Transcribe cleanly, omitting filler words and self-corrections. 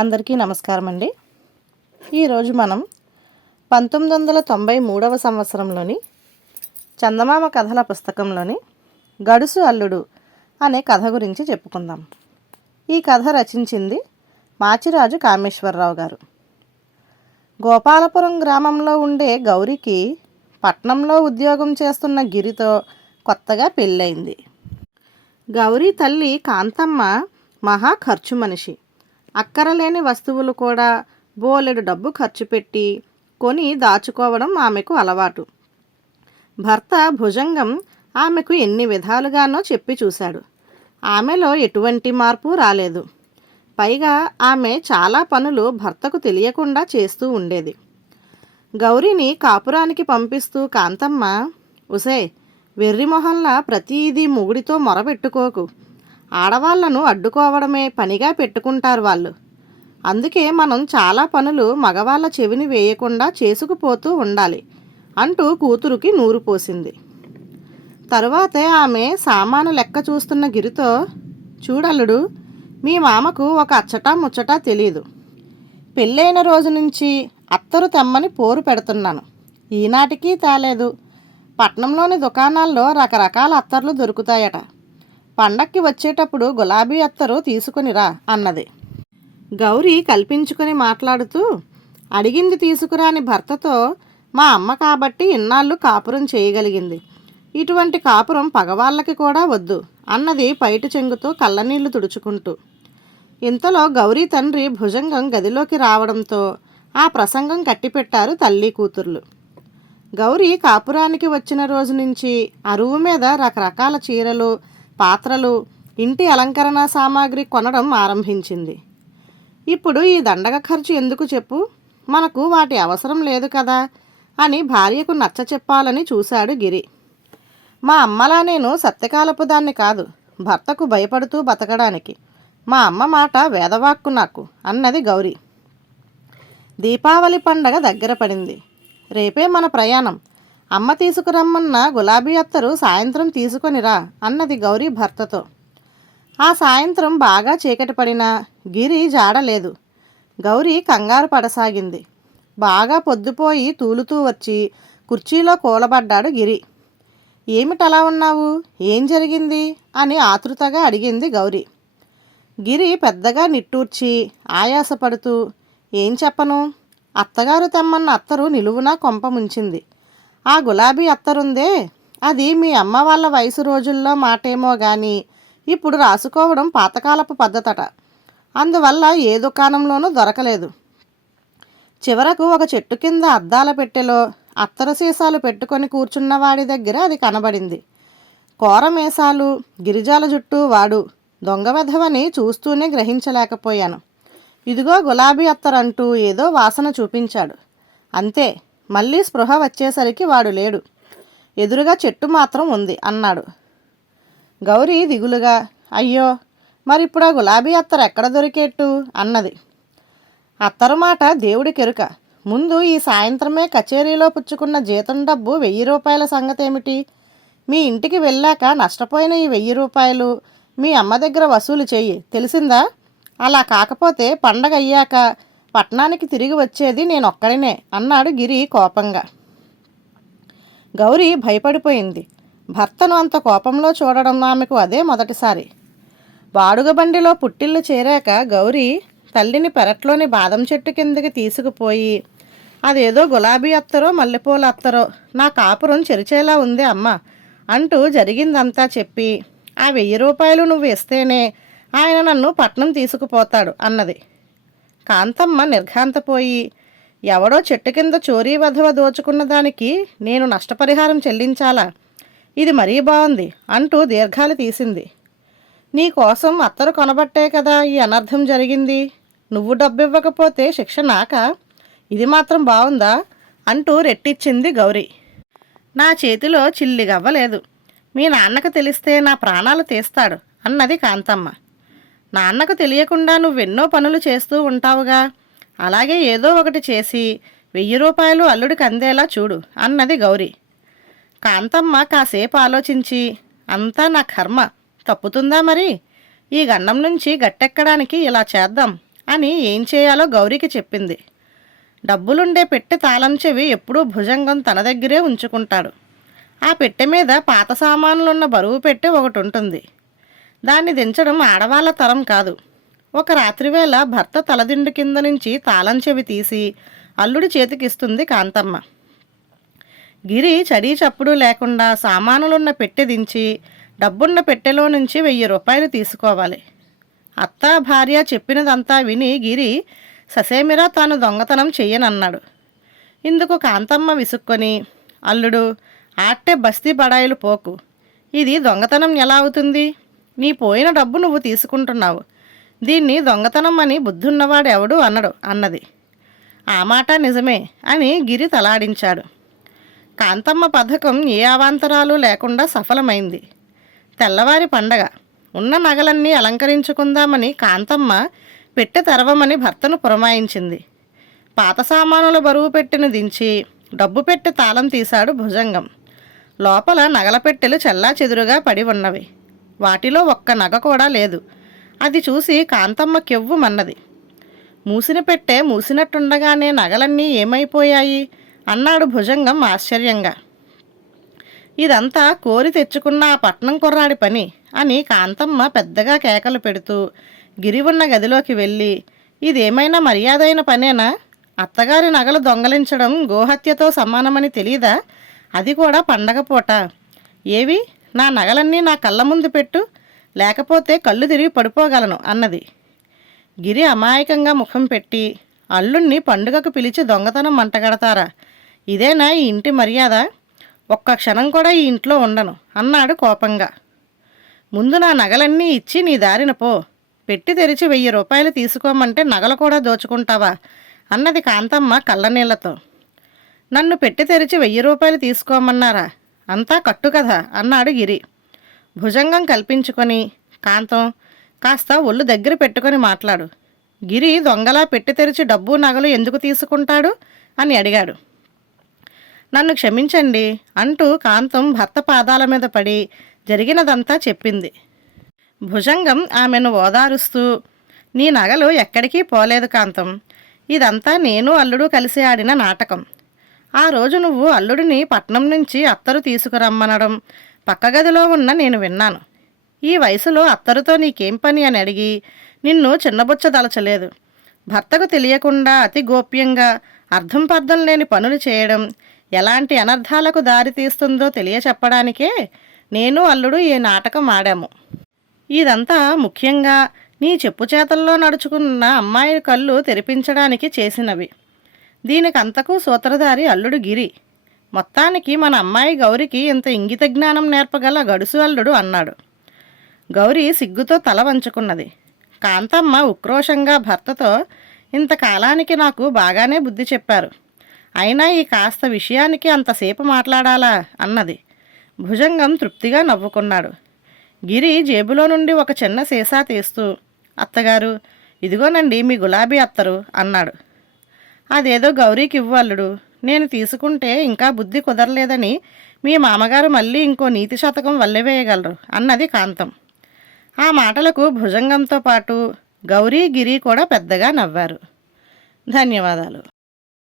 అందరికీ నమస్కారం అండి. ఈరోజు మనం 1993వ సంవత్సరంలోని చందమామ కథల పుస్తకంలోని గడుసు అల్లుడు అనే కథ గురించి చెప్పుకుందాం. ఈ కథ రచించింది మాచిరాజు కామేశ్వరరావు గారు. గోపాలపురం గ్రామంలో ఉండే గౌరికి పట్నంలో ఉద్యోగం చేస్తున్న గిరితో కొత్తగా పెళ్ళయింది. గౌరీ తల్లి కాంతమ్మ మహా ఖర్చు మనిషి. అక్కరలేని వస్తువులు కూడా బోలెడు డబ్బు ఖర్చు పెట్టి కొని దాచుకోవడం ఆమెకు అలవాటు. భర్త భుజంగం ఆమెకు ఎన్ని విధాలుగానో చెప్పి చూశాడు. ఆమెలో ఎటువంటి మార్పు రాలేదు. పైగా ఆమె చాలా పనులు భర్తకు తెలియకుండా చేస్తూ ఉండేది. గౌరీని కాపురానికి పంపిస్తూ కాంతమ్మ, ఉసే వెర్రిమొహల్లా ప్రతీదీ మొగుడితో మొరపెట్టుకోకు, ఆడవాళ్లను అడ్డుకోవడమే పనిగా పెట్టుకుంటారు వాళ్ళు. అందుకే మనం చాలా పనులు మగవాళ్ళ చెవిని వేయకుండా చేసుకుపోతూ ఉండాలి అంటూ కూతురుకి నూరు పోసింది. తరువాతే ఆమె సామాను లెక్క చూస్తున్న గిరితో, చూడల్లుడు, మీ మామకు ఒక అచ్చటా ముచ్చటా తెలీదు. పెళ్ళైన రోజు నుంచి అత్తరు తెమ్మని పోరు పెడుతున్నాను, ఈనాటికి తేలేదు. పట్నంలోని దుకాణాల్లో రకరకాల అత్తర్లు దొరుకుతాయట. పండక్కి వచ్చేటప్పుడు గులాబీ అత్తరు తీసుకునిరా అన్నది. గౌరీ కల్పించుకొని మాట్లాడుతూ, అడిగింది తీసుకురాని భర్తతో మా అమ్మ కాబట్టి ఇన్నాళ్ళు కాపురం చేయగలిగింది, ఇటువంటి కాపురం పగవాళ్ళకి కూడా వద్దు అన్నది పైట చెంగుతో కళ్ళనీళ్లు తుడుచుకుంటూ. ఇంతలో గౌరీ తండ్రి భుజంగం గదిలోకి రావడంతో ఆ ప్రసంగం కట్టిపెట్టారు తల్లి కూతుర్లు. గౌరీ కాపురానికి వచ్చిన రోజు నుంచి అరువు మీద రకరకాల చీరలు, పాత్రలు, ఇంటి అలంకరణ సామాగ్రి కొనడం ఆరంభించింది. ఇప్పుడు ఈ దండగ ఖర్చు ఎందుకు చెప్పు, మనకు వాటి అవసరం లేదు కదా అని భార్యకు నచ్చ చెప్పాలని చూశాడు గిరి. మా అమ్మలా నేను సత్యకాలపు దాన్ని కాదు, భర్తకు భయపడుతూ బతకడానికి. మా అమ్మ మాట వేదవాక్కు నాకు అన్నది గౌరీ. దీపావళి పండగ దగ్గర పడింది. రేపే మన ప్రయాణం. అమ్మ తీసుకురమ్మన్న గులాబీ అత్తరు సాయంత్రం తీసుకొనిరా అన్నది గౌరీ భర్తతో. ఆ సాయంత్రం బాగా చీకటి పడినా గిరి జాడలేదు. గౌరీ కంగారు పడసాగింది. బాగా పొద్దుపోయి తూలుతూ వచ్చి కుర్చీలో కూలబడ్డాడు గిరి. ఏమిటలా ఉన్నావు, ఏం జరిగింది అని ఆతృతగా అడిగింది గౌరీ. గిరి పెద్దగా నిట్టూర్చి ఆయాసపడుతూ, ఏం చెప్పను, అత్తగారు తెమ్మన్న అత్తరు నిలువునా కొంప ముంచింది. ఆ గులాబీ అత్తరుందే, అది మీ అమ్మ వాళ్ళ వయసు రోజుల్లో మాటేమో గాని ఇప్పుడు రాసుకోవడం పాతకాలపు పద్ధతట. అందువల్ల ఏ దుకాణంలోనూ దొరకలేదు. చివరకు ఒక చెట్టు కింద అద్దాల పెట్టెలో అత్తరు సీసాలు పెట్టుకొని కూర్చున్నవాడి దగ్గర అది కనబడింది. కోరమేసాలు, గిరిజాల జుట్టు వాడు. దొంగ వెధవని చూస్తూనే గ్రహించలేకపోయాను. ఇదిగో గులాబీ అత్తరంటూ ఏదో వాసన చూపించాడు. అంతే, మళ్ళీ స్పృహ వచ్చేసరికి వాడు లేడు. ఎదురుగా చెట్టు మాత్రం ఉంది అన్నాడు. గౌరీ దిగులుగా, అయ్యో, మరిప్పుడు ఆ గులాబీ అత్తరు ఎక్కడ దొరికేట్టు అన్నది. అత్తరు మాట దేవుడికెరుక. ముందు ఈ సాయంత్రమే కచేరీలో పుచ్చుకున్న జీతం డబ్బు 1000 రూపాయల సంగతేమిటి? మీ ఇంటికి వెళ్ళాక నష్టపోయిన ఈ 1000 రూపాయలు మీ అమ్మ దగ్గర వసూలు చెయ్యి, తెలిసిందా? అలా కాకపోతే పండగ అయ్యాక పట్నానికి తిరిగి వచ్చేది నేనొక్కడినే అన్నాడు గిరి కోపంగా. గౌరీ భయపడిపోయింది. భర్తను అంత కోపంలో చూడడం ఆమెకు అదే మొదటిసారి. బాడుగ బండిలో పుట్టిల్లు చేరాక గౌరీ తల్లిని పెరట్లోని బాదం చెట్టు కిందకి తీసుకుపోయి, అదేదో గులాబీ అత్తరో మల్లెపూల అత్తరో నా కాపురం చెరిచేలా ఉంది అమ్మ అంటూ జరిగిందంతా చెప్పి, ఆ 1000 రూపాయలు నువ్వు ఇస్తేనే ఆయన నన్ను పట్నం తీసుకుపోతాడు అన్నది. కాంతమ్మ నిర్ఘాంతపోయి, ఎవడో చెట్టు కింద చోరీ వధవ దోచుకున్న దానికి నేను నష్టపరిహారం చెల్లించాలా? ఇది మరీ బాగుంది అంటూ దీర్ఘాలు తీసింది. నీ కోసం అత్తరు కొనబట్టే కదా ఈ అనర్థం జరిగింది. నువ్వు డబ్బివ్వకపోతే శిక్ష నాకా? ఇది మాత్రం బాగుందా అంటూ రెట్టిచ్చింది గౌరీ. నా చేతిలో చిల్లిగవ్వలేదు. మీ నాన్నకు తెలిస్తే నా ప్రాణాలు తీస్తాడు అన్నది కాంతమ్మ. నాన్నకు తెలియకుండా నువ్వెన్నో పనులు చేస్తూ ఉంటావుగా, అలాగే ఏదో ఒకటి చేసి 1000 రూపాయలు అల్లుడికి అందేలా చూడు అన్నది గౌరీ. కాంతమ్మ కాసేపు ఆలోచించి, అంతా నా కర్మ, తప్పుతుందా మరి? ఈ గండం నుంచి గట్టెక్కడానికి ఇలా చేద్దాం అని ఏం చేయాలో గౌరీకి చెప్పింది. డబ్బులుండే పెట్టె తాళం చెవి ఎప్పుడూ భుజంగం తన దగ్గరే ఉంచుకుంటాడు. ఆ పెట్టె మీద పాత సామాన్లున్న బరువు పెట్టె ఒకటి ఉంటుంది. దాన్ని దించడం ఆడవాళ్ళ తరం కాదు. ఒక రాత్రివేళ భర్త తలదిండు కింద నుంచి తాళం చెవి తీసి అల్లుడి చేతికిస్తుంది కాంతమ్మ. గిరి చడీ చప్పుడు లేకుండా సామానులున్న పెట్టె దించి డబ్బున్న పెట్టెలో నుంచి 1000 రూపాయలు తీసుకోవాలి. అత్త భార్య చెప్పినదంతా విని గిరి ససేమిరా తాను దొంగతనం చెయ్యనన్నాడు. ఇందుకు కాంతమ్మ విసుక్కొని, అల్లుడు ఆట్టే బస్తీ బడాయిలు పోకు, ఇది దొంగతనం ఎలా అవుతుంది? నీ పోయిన డబ్బు నువ్వు తీసుకుంటున్నావు, దీన్ని దొంగతనం అని బుద్ధున్నవాడు ఎవడు అన్నడు అన్నది. ఆ మాట నిజమే అని గిరి తలాడించాడు. కాంతమ్మ పథకం ఏ అవాంతరాలు లేకుండా సఫలమైంది. తెల్లవారి పండగ. ఉన్న నగలన్నీ అలంకరించుకుందామని కాంతమ్మ పెట్టె తెరవమని భర్తను పురమాయించింది. పాత సామానుల బరువు పెట్టెను దించి డబ్బు పెట్టె తాళం తీశాడు భుజంగం. లోపల నగల పెట్టెలు చెల్లాచెదురుగా పడి ఉన్నవి. వాటిలో ఒక్క నగ కూడా లేదు. అది చూసి కాంతమ్మ కెవ్వుమన్నది. మూసిన పెట్టె మూసినట్టుండగానే నగలన్నీ ఏమైపోయాయి అన్నాడు భుజంగం ఆశ్చర్యంగా. ఇదంతా కోరి తెచ్చుకున్న ఆ పట్నం కుర్రాడి పని అని కాంతమ్మ పెద్దగా కేకలు పెడుతూ గిరి ఉన్న గదిలోకి వెళ్ళి, ఇదేమైనా మర్యాదైన పనేనా? అత్తగారి నగలు దొంగలించడం గోహత్యతో సమానమని తెలీదా? అది కూడా పండగ పూట. ఏవి నా నగలన్నీ నా కళ్ళ ముందు పెట్టు, లేకపోతే కళ్ళు తిరిగి పడిపోగలను అన్నది. గిరి అమాయకంగా ముఖం పెట్టి, అల్లుణ్ణి పండుగకు పిలిచి దొంగతనం మంటగడతారా? ఇదేనా ఈ ఇంటి మర్యాద? ఒక్క క్షణం కూడా ఈ ఇంట్లో ఉండను అన్నాడు కోపంగా. ముందు నా నగలన్నీ ఇచ్చి నీ దారిన పో, పెట్టి తెరిచి 1000 రూపాయలు తీసుకోమంటే నగలు కూడా దోచుకుంటావా అన్నది కాంతమ్మ కళ్ళనీళ్లతో. నన్ను పెట్టి తెరిచి 1000 రూపాయలు తీసుకోమన్నారా? అంతా కట్టు కదా అన్నాడు గిరి. భుజంగం కల్పించుకొని, కాంతం కాస్త ఒళ్ళు దగ్గర పెట్టుకొని మాట్లాడు. గిరి దొంగలా పెట్టి తెరిచి డబ్బు నగలు ఎందుకు తీసుకుంటాడు అని అడిగాడు. నన్ను క్షమించండి అంటూ కాంతం భర్త పాదాల మీద పడి జరిగినదంతా చెప్పింది. భుజంగం ఆమెను ఓదారుస్తూ, నీ నగలు ఎక్కడికి పోలేదు కాంతం, ఇదంతా నేను అల్లుడు కలిసి ఆడిన నాటకం. ఆ రోజు నువ్వు అల్లుడిని పట్నం నుంచి అత్తరు తీసుకురమ్మనడం పక్క గదిలో ఉన్న నేను విన్నాను. ఈ వయసులో అత్తరుతో నీకేం పని అని అడిగి నిన్ను చిన్నబుచ్చదలచలేదు. భర్తకు తెలియకుండా అతి గోప్యంగా అర్థం పర్థం లేని పనులు చేయడం ఎలాంటి అనర్థాలకు దారి తీస్తుందో తెలియచెప్పడానికే నేను అల్లుడు ఈ నాటకం ఆడాము. ఇదంతా ముఖ్యంగా నీ చెప్పు చేతల్లో నడుచుకున్న అమ్మాయి కళ్ళు తెరిపించడానికి చేసినవి. దీనికంతకు సూత్రధారి అల్లుడు గిరి. మొత్తానికి మన అమ్మాయి గౌరికి ఇంత ఇంగిత జ్ఞానం నేర్పగల గడుసు అల్లుడు అన్నాడు. గౌరి సిగ్గుతో తల వంచుకున్నది. కాంతమ్మ ఉక్రోషంగా భర్తతో, ఇంతకాలానికి నాకు బాగానే బుద్ధి చెప్పారు, అయినా ఈ కాస్త విషయానికి అంతసేపు మాట్లాడాలా అన్నది. భుజంగం తృప్తిగా నవ్వుకున్నాడు. గిరి జేబులో నుండి ఒక చిన్న సీసా తీస్తూ, అత్తగారు ఇదిగోనండి మీ గులాబీ అత్తరు అన్నాడు. అదేదో గౌరీకి ఇవ్వు అల్లుడు, నేను తీసుకుంటే ఇంకా బుద్ధి కుదరలేదని మీ మామగారు మళ్ళీ ఇంకో నీతి శతకం వల్లెవేయగలరు అన్నది కాంతం. ఆ మాటలకు భుజంగంతో పాటు గౌరీ గిరి కూడా పెద్దగా నవ్వారు. ధన్యవాదాలు.